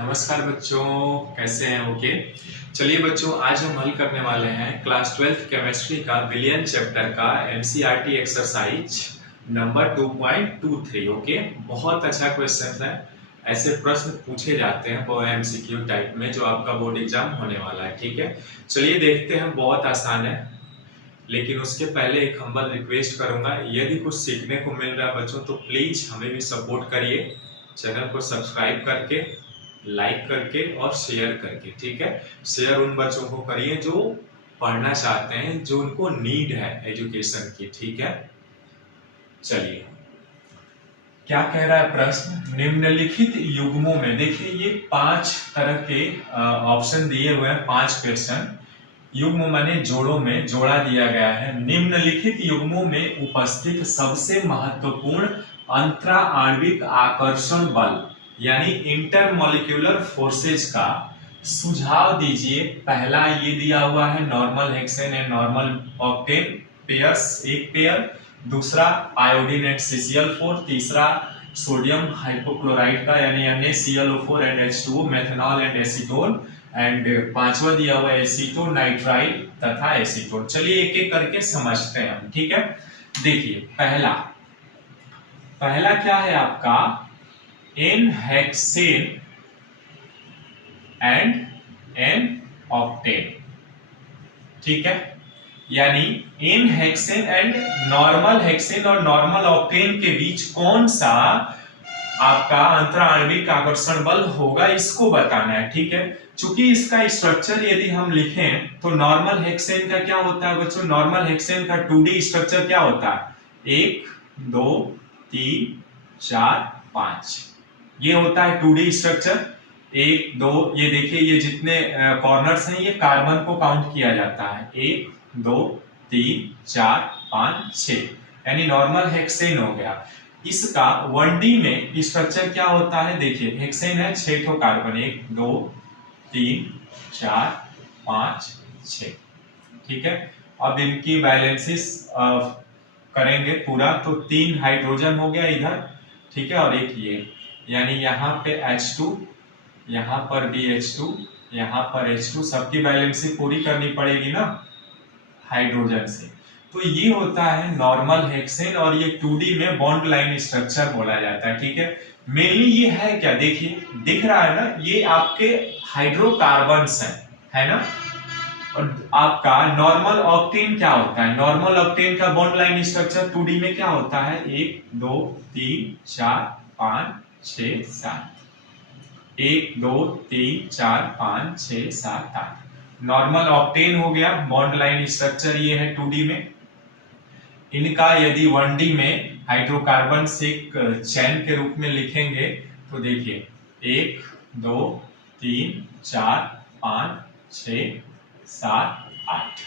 नमस्कार बच्चों, कैसे हैं? ओके। चलिए बच्चों, आज हम हल करने वाले हैं क्लास 12th केमिस्ट्री का विलियन चैप्टर का एनसीईआरटी एक्सरसाइज नंबर 2.23। ओके, बहुत अच्छा क्वेश्चन है। ऐसे प्रश्न पूछे जाते हैं वो एमसीक्यू टाइप में, जो आपका बोर्ड एग्जाम होने वाला है। ठीक है, चलिए देखते हैं। बहुत आसान है, लेकिन उसके पहले एक हम्बल रिक्वेस्ट करूंगा, यदि कुछ सीखने को मिल रहा है बच्चों तो प्लीज हमें भी सपोर्ट करिए, चैनल को सब्सक्राइब करके, लाइक करके और शेयर करके। ठीक है, शेयर उन बच्चों को करिए जो पढ़ना चाहते हैं, जो उनको नीड है एजुकेशन की। ठीक है, चलिए क्या कह रहा है प्रश्न। निम्नलिखित युग्मों में, देखिए ये 5 तरह के ऑप्शन दिए हुए हैं, 5 क्वेश्चन। युग्म माने जोड़ों में जोड़ा दिया गया है। निम्नलिखित युग्मों में उपस्थित सबसे महत्वपूर्ण अंतराआण्विक आकर्षण बल यानी इंटरमॉलिक्यूलर फोर्सेज का सुझाव दीजिए। पहला ये दिया हुआ है normal hexane and normal octane pairs, एक पेयर। दूसरा आयोडीन एंड CCl4। तीसरा सोडियम हाइपोक्लोराइड का यानी NaClO4 and H2O, methanol and acetone. And पांचवा दिया हुआ है एसीटोनाइट्राइल तथा एसीटोन। चलिए एक एक करके समझते हैं हम। ठीक है, देखिए पहला क्या है आपका, n hexane and n octane. ठीक है, यानी n hexane and normal hexane और नॉर्मल ऑक्टेन के बीच कौन सा आपका अंतराआण्विक आकर्षण बल होगा, इसको बताना है। ठीक है, चूंकि इसका स्ट्रक्चर यदि हम लिखें तो नॉर्मल हेक्सेन का क्या होता है बच्चों, नॉर्मल हेक्सेन का 2D स्ट्रक्चर क्या होता है, 1 2 3 4 5, ये होता है 2D स्ट्रक्चर। 1 2, ये देखिए ये जितने कॉर्नर्स हैं ये कार्बन को काउंट किया जाता है, 1 2 3 4 5 6, यानी नॉर्मल हेक्सेन हो गया। इसका 1D में स्ट्रक्चर क्या होता है, देखिए हेक्सेन है 6 ठो कार्बन, 1 2 3 4 5 6। ठीक है, अब इनकी बैलेंसिस करेंगे पूरा तो 3 हाइड्रोजन हो गया इधर। ठीक है, और एक ये, यानी यहाँ पे H2, यहाँ पर भी H2, यहाँ पर H2, सबकी बैलेंसिस पूरी करनी पड़ेगी ना हाइड्रोजन से। तो ये होता है नॉर्मल हेक्सेन और ये 2D में बॉन्ड लाइन स्ट्रक्चर बोला जाता है। ठीक है, मेनली ये है क्या, देखिए दिख रहा है ना, ये आपके हाइड्रोकार्बन्स है ना। और आपका नॉर्मल ऑक्टेन क्या होता है, नॉर्मल ऑक्टेन का बॉन्ड लाइन स्ट्रक्चर 2D में क्या होता है, 1 2 3 4 5 6 7, 1 2 3 4 5 6 7 8। नॉर्मल ऑक्टेन हो गया, बॉन्ड लाइन स्ट्रक्चर ये है 2D में। इनका यदि 1D में हाइड्रोकार्बन से एक चैन के रूप में लिखेंगे तो देखिए 1 2 3 4 5 6 7 8,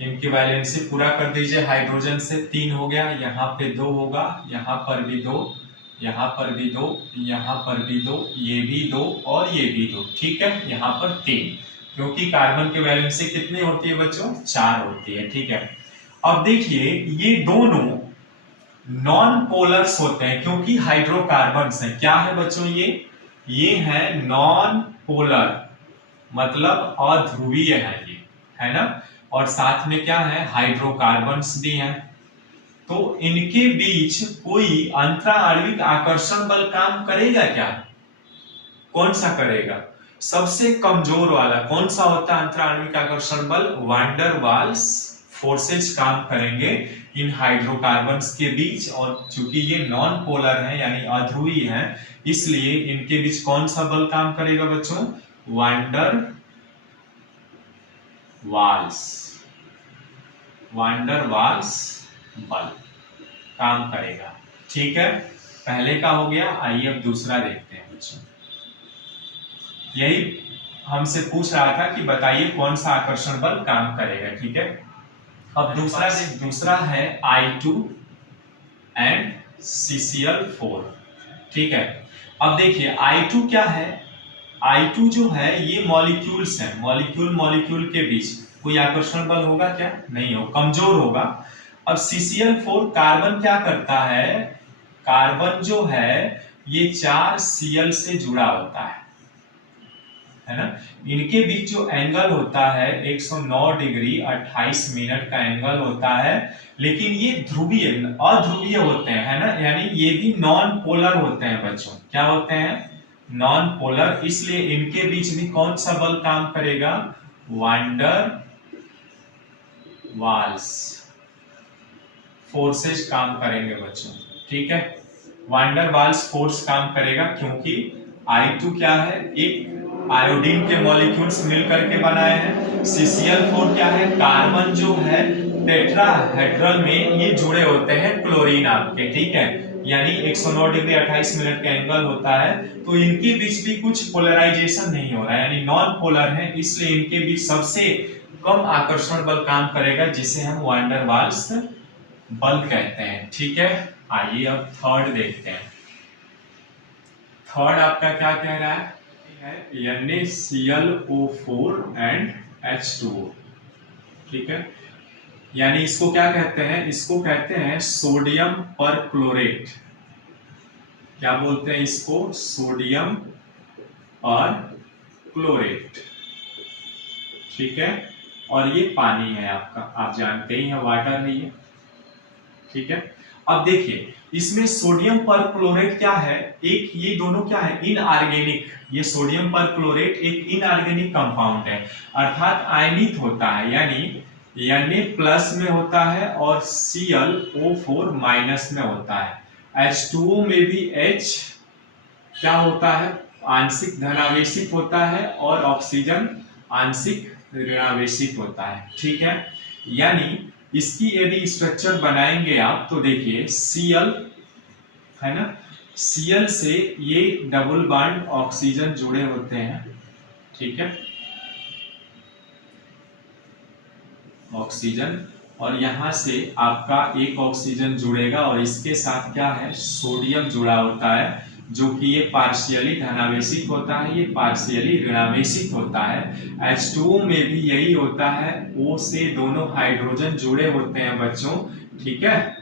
इनकी वैलेंसी पूरा कर दीजिए। हाइड्रोजन से 3 हो गया, यहाँ पे 2 होगा, यहाँ पर भी 2, यहाँ पर भी 2, यहाँ पर भी 2, ये भी 2 और ये भी 2। ठीक है, यहाँ पर 3, क्योंकि कार्बन की वैलेंसी कितनी होती है बच्चों, 4 होती है। ठीक है, अब देखिए ये दोनों नॉन पोलर्स होते हैं क्योंकि हाइड्रोकार्बन्स हैं। क्या है बच्चों, ये है नॉन पोलर, मतलब अध्रुवीय है ये, है ना। और साथ में क्या है, हाइड्रोकार्बन्स भी हैं। तो इनके बीच कोई अंतराआण्विक आकर्षण बल काम करेगा क्या, कौन सा करेगा, सबसे कमजोर वाला कौन सा होता है अंतराआण्विक आकर्षण बल, वैन वाल्स फोर्सेज काम करेंगे इन हाइड्रोकार्बन्स के बीच। और चूंकि ये नॉन पोलर है यानी अध्रुवीय है, इसलिए इनके बीच कौन सा बल काम करेगा बच्चों, वैन वाल्स बल काम करेगा। ठीक है, पहले का हो गया, आइए अब दूसरा देखते हैं बच्चों। यही हमसे पूछ रहा था कि बताइए कौन सा आकर्षण बल काम करेगा। ठीक है, अब दूसरा है I2 एंड CCl4। ठीक है, अब देखिए I2 क्या है, I2 जो है ये मॉलिक्यूल्स हैं, मॉलिक्यूल के बीच कोई आकर्षण बल होगा क्या, नहीं हो, कमजोर होगा। अब CCl4 कार्बन क्या करता है, कार्बन जो है ये 4 Cl से जुड़ा होता है, है ना। इनके बीच जो एंगल होता है 109 डिग्री 28 मिनट का एंगल होता है, लेकिन ये ध्रुवीय अध्रुवीय होते हैं, है ना, यानी ये भी नॉन पोलर होते हैं बच्चों। क्या होते हैं? Non polar. इसलिए इनके बीच भी कौन सा बल काम करेगा? वांडर वाल्स फोर्सेस काम करेंगे बच्चों, ठीक है। वांडर वाल्स फोर्स काम करेगा क्योंकि I2 क्या है? एक आयोडीन के मॉलिक्यूल्स मिलकर के बनाए हैं। CCl4 क्या है? कार्बन जो है टेट्राहेड्रल में ये जुड़े होते हैं क्लोरीन आपके, ठीक है। यानी 109 डिग्री 28 मिनट का एंगल होता है, तो इनके बीच भी कुछ पोलराइजेशन नहीं हो रहा है, यानी नॉन पोलर है, इसलिए इनके बीच सबसे कम आकर्षण बल काम करेगा, जिसे हम वांडर वाल्स बल कहते हैं, ठीक है। आइए अब थर्ड देखते हैं। थर्ड आपका क्या कह रहा है? NaClO4 एंड H2O, ठीक है। यानी इसको क्या कहते हैं? इसको कहते हैं सोडियम परक्लोरेट। क्या बोलते हैं इसको? सोडियम परक्लोरेट, ठीक है। और ये पानी है आपका, आप जानते ही हैं, वाटर है ये, ठीक है। अब देखिए इसमें सोडियम परक्लोरेट क्या है? एक ये दोनों क्या है? इनऑर्गेनिक। ये सोडियम परक्लोरेट एक इनऑर्गेनिक कंपाउंड है, अर्थात आयनित होता है, यानी Na प्लस में होता है और ClO4 माइनस में होता है। H2O में भी H क्या होता है? आंशिक धनावेशित होता है और ऑक्सीजन आंशिक ऋणावेशित होता है, ठीक है। यानी इसकी यदि स्ट्रक्चर बनाएंगे आप तो देखिए Cl है ना, Cl से ये डबल बॉन्ड ऑक्सीजन जुड़े होते हैं, ठीक है, ऑक्सीजन, और यहां से आपका एक ऑक्सीजन जुड़ेगा और इसके साथ क्या है? सोडियम जुड़ा होता है, जो कि ये पार्शियली धनावेशित होता है, ये पार्शियली ऋणावेशित होता है। H2O में भी यही होता है, O से दोनों हाइड्रोजन जुड़े होते हैं बच्चों, ठीक है,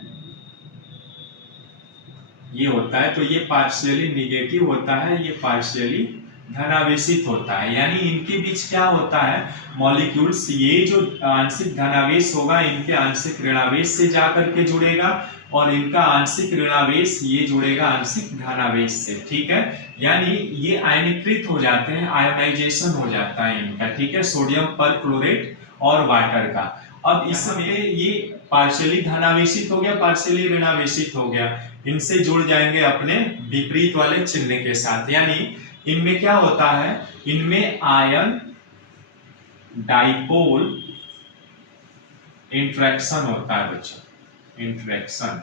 ये होता है, तो ये पार्शियली निगेटिव होता है, ये पार्शियली धनावेशित होता है। यानी इनके बीच क्या होता है? मॉलिक्यूल्स, ये जो आंशिक धनावेश होगा इनके आंशिक ऋणावेश से जाकर के जुड़ेगा, और इनका आंशिक ऋणावेश ये जुड़ेगा आंशिक धनावेश से, ठीक है। यानी ये आयनीकृत हो जाते हैं, आयोनाइजेशन हो जाता है इनका, ठीक है, सोडियम परक्लोरेट और वाटर का। अब इसमें ये पार्शियली धनावेशित हो गया, पार्शियली ऋणावेशित हो गया, इनसे जुड़ जाएंगे अपने विपरीत वाले चिन्ह के साथ। यानी इनमें क्या होता है? इनमें आयन डाइपोल इंटरेक्शन होता है बच्चों। इंटरेक्शन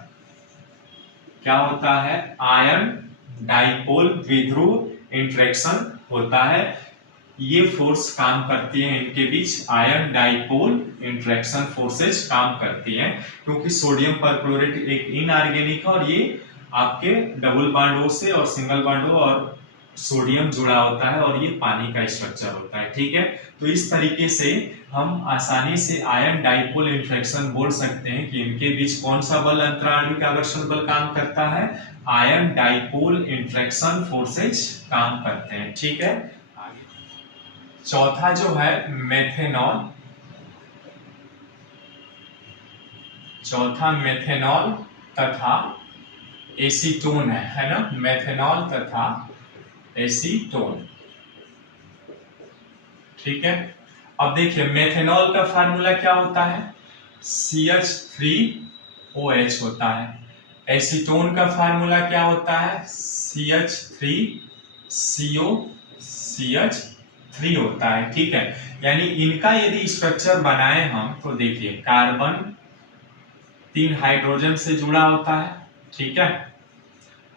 क्या होता है? आयन डाइपोल द्विध्रुव इंटरेक्शन होता है। ये फोर्स काम करती है इनके बीच, आयन डाइपोल इंटरेक्शन फोर्सेस काम करती हैं, क्योंकि सोडियम परक्लोरेट एक इनऑर्गेनिक है और ये आपके डबल बॉन्ड O से और सिंगल बॉन्ड O और सोडियम जुड़ा होता है, और ये पानी का स्ट्रक्चर होता है, ठीक है। तो इस तरीके से हम आसानी से आयन डाइपोल इंटरेक्शन बोल सकते हैं कि इनके बीच कौन सा बल अंतराणविक आकर्षण बल काम करता है? आयन डाइपोल इंटरेक्शन फोर्सेज काम करते हैं, ठीक है। चौथा जो है मेथेनॉल, चौथा मेथेनॉल तथा एसीटोन है ना, मेथेनॉल तथा एसीटोन, ठीक है। अब देखिए मेथेनॉल का फार्मूला क्या होता है? CH3OH होता है। एसीटोन का फार्मूला क्या होता है? CH3COCH3 होता है, ठीक है। यानी इनका यदि स्ट्रक्चर बनाए हम तो देखिए कार्बन 3 हाइड्रोजन से जुड़ा होता है, ठीक है,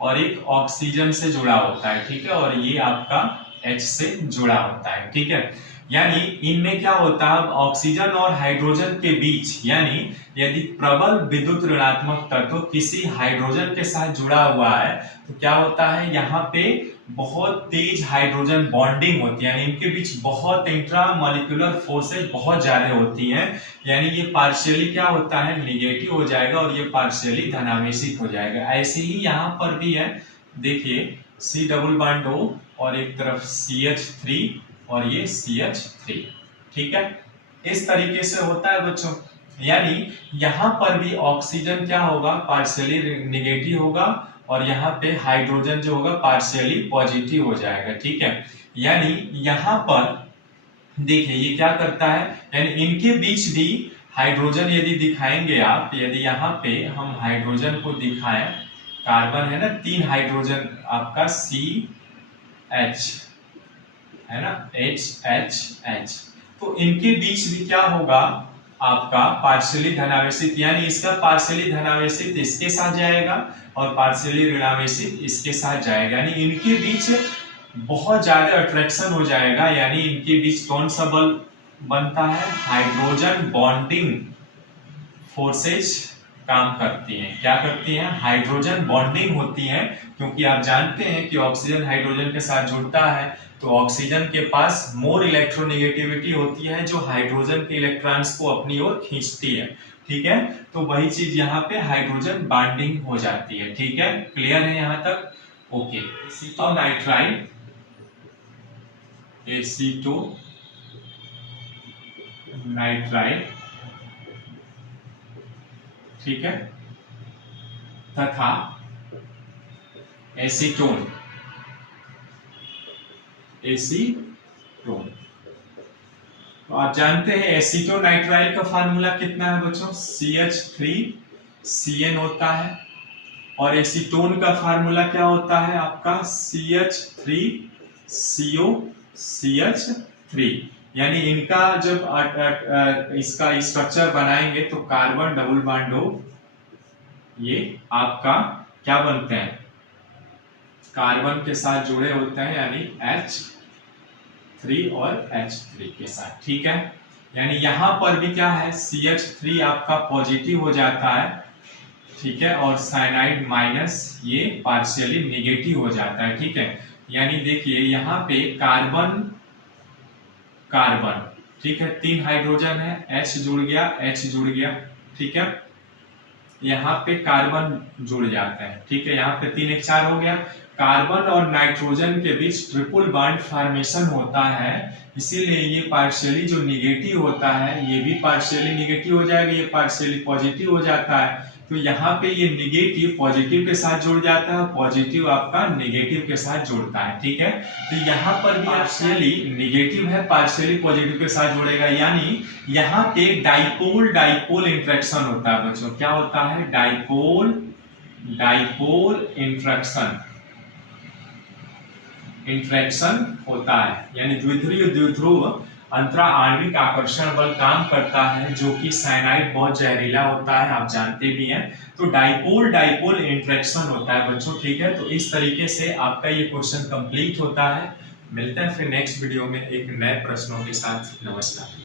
और एक ऑक्सीजन से जुड़ा होता है, ठीक है, और ये आपका H से जुड़ा होता है, ठीक है। यानी इनमें क्या होता है? ऑक्सीजन और हाइड्रोजन के बीच, यानी यदि प्रबल विद्युत ऋणात्मक तत्व किसी हाइड्रोजन के साथ जुड़ा हुआ है तो क्या होता है? यहाँ पे बहुत तेज हाइड्रोजन बॉन्डिंग होती है, यानी इनके बीच बहुत इंट्रामॉलिक्यूलर फोर्सेज बहुत ज्यादा होती हैं। यानी ये पार्शियली क्या होता है? निगेटिव हो जाएगा और ये पार्शियली धनावेशित हो जाएगा। ऐसे ही यहाँ पर भी है, देखिए C डबल बॉन्ड O और एक तरफ CH3 और ये CH3। ठीक है, इस तरीके से होता है बच्चों। यानी यहां पर भी ऑक्सीजन क्या होगा, पार्शियली नेगेटिव होगा, और यहाँ पे हाइड्रोजन जो होगा पार्शियली पॉजिटिव हो जाएगा। ठीक है, यानी यहां पर देखिए ये क्या करता है, यानी इनके बीच भी हाइड्रोजन यदि दिखाएंगे आप, यदि यहाँ पे हम हाइड्रोजन को दिखाएं, कार्बन है ना 3 हाइड्रोजन आपका CH है ना, HHH, तो इनके बीच भी क्या होगा आपका पार्शियली धनावेशित, यानी इसका पार्शियली धनावेशित इसके साथ जाएगा और पार्शियली ऋणावेशित इसके साथ जाएगा, यानी इनके बीच बहुत ज्यादा अट्रैक्शन हो जाएगा। यानी इनके बीच कौन सा बल बनता है, हाइड्रोजन बॉन्डिंग फोर्सेज काम करती हैं। क्या करती हैं, हाइड्रोजन बॉन्डिंग होती हैं, क्योंकि आप जानते हैं कि ऑक्सीजन हाइड्रोजन के साथ जुड़ता है तो ऑक्सीजन के पास मोर इलेक्ट्रोनेगेटिविटी होती है जो हाइड्रोजन के इलेक्ट्रॉन्स को अपनी ओर खींचती है। ठीक है, तो वही चीज यहाँ पे हाइड्रोजन बॉन्डिंग हो जाती है। ठीक है, क्लियर है यहाँ तक? Okay, aceto nitrile, aceto nitrile, ठीक है, तथा एसीटोन, एसीटोन। तो आप जानते हैं एसीटोनाइट्राइल का फार्मूला कितना है बच्चों, CH3CN होता है, और एसीटोन का फार्मूला क्या होता है आपका, CH3COCH3। यानी इनका जब इसका स्ट्रक्चर बनाएंगे तो कार्बन डबल बॉन्ड हो, ये आपका क्या बनते हैं, कार्बन के साथ जुड़े होते हैं, यानी H3 और H3 के साथ। ठीक है, यानी यहां पर भी क्या है, CH3 आपका पॉजिटिव हो जाता है, ठीक है, और साइनाइड माइनस ये पार्शियली नेगेटिव हो जाता है। ठीक है, यानी देखिए यहाँ पे कार्बन कार्बन, ठीक है, 3 हाइड्रोजन है, H जुड़ गया, H जुड़ गया, ठीक है, यहाँ पे कार्बन जुड़ जाता है। ठीक है, यहाँ पे 3 1 4 हो गया। कार्बन और नाइट्रोजन के बीच ट्रिपल बॉन्ड फॉर्मेशन होता है, इसीलिए ये पार्शियली जो निगेटिव होता है ये भी पार्शियली निगेटिव हो जाएगा, ये पार्शियली पॉजिटिव हो जाता है। तो यहाँ पे ये निगेटिव पॉजिटिव के साथ जुड़ जाता है, पॉजिटिव आपका निगेटिव के साथ जुड़ता है। ठीक है, तो यहाँ पर भी पार्शियली निगेटिव है, पार्शियली पॉजिटिव के साथ जुड़ेगा, यानी यहाँ पे डाइपोल डाइपोल इंट्रैक्शन होता है बच्चों। क्या होता है, डाइपोल डाइपोल इंट्रैक्शन होता है, यानी द्विध्रुव द्विध्रुव अंतरा आणविक आकर्षण बल काम करता है, जो कि साइनाइड बहुत जहरीला होता है, आप जानते भी हैं। तो डाइपोल डाइपोल इंट्रैक्शन होता है बच्चों। ठीक है, तो इस तरीके से आपका ये क्वेश्चन कंप्लीट होता है। मिलते हैं फिर नेक्स्ट वीडियो में एक नए प्रश्नों के साथ। नमस्कार।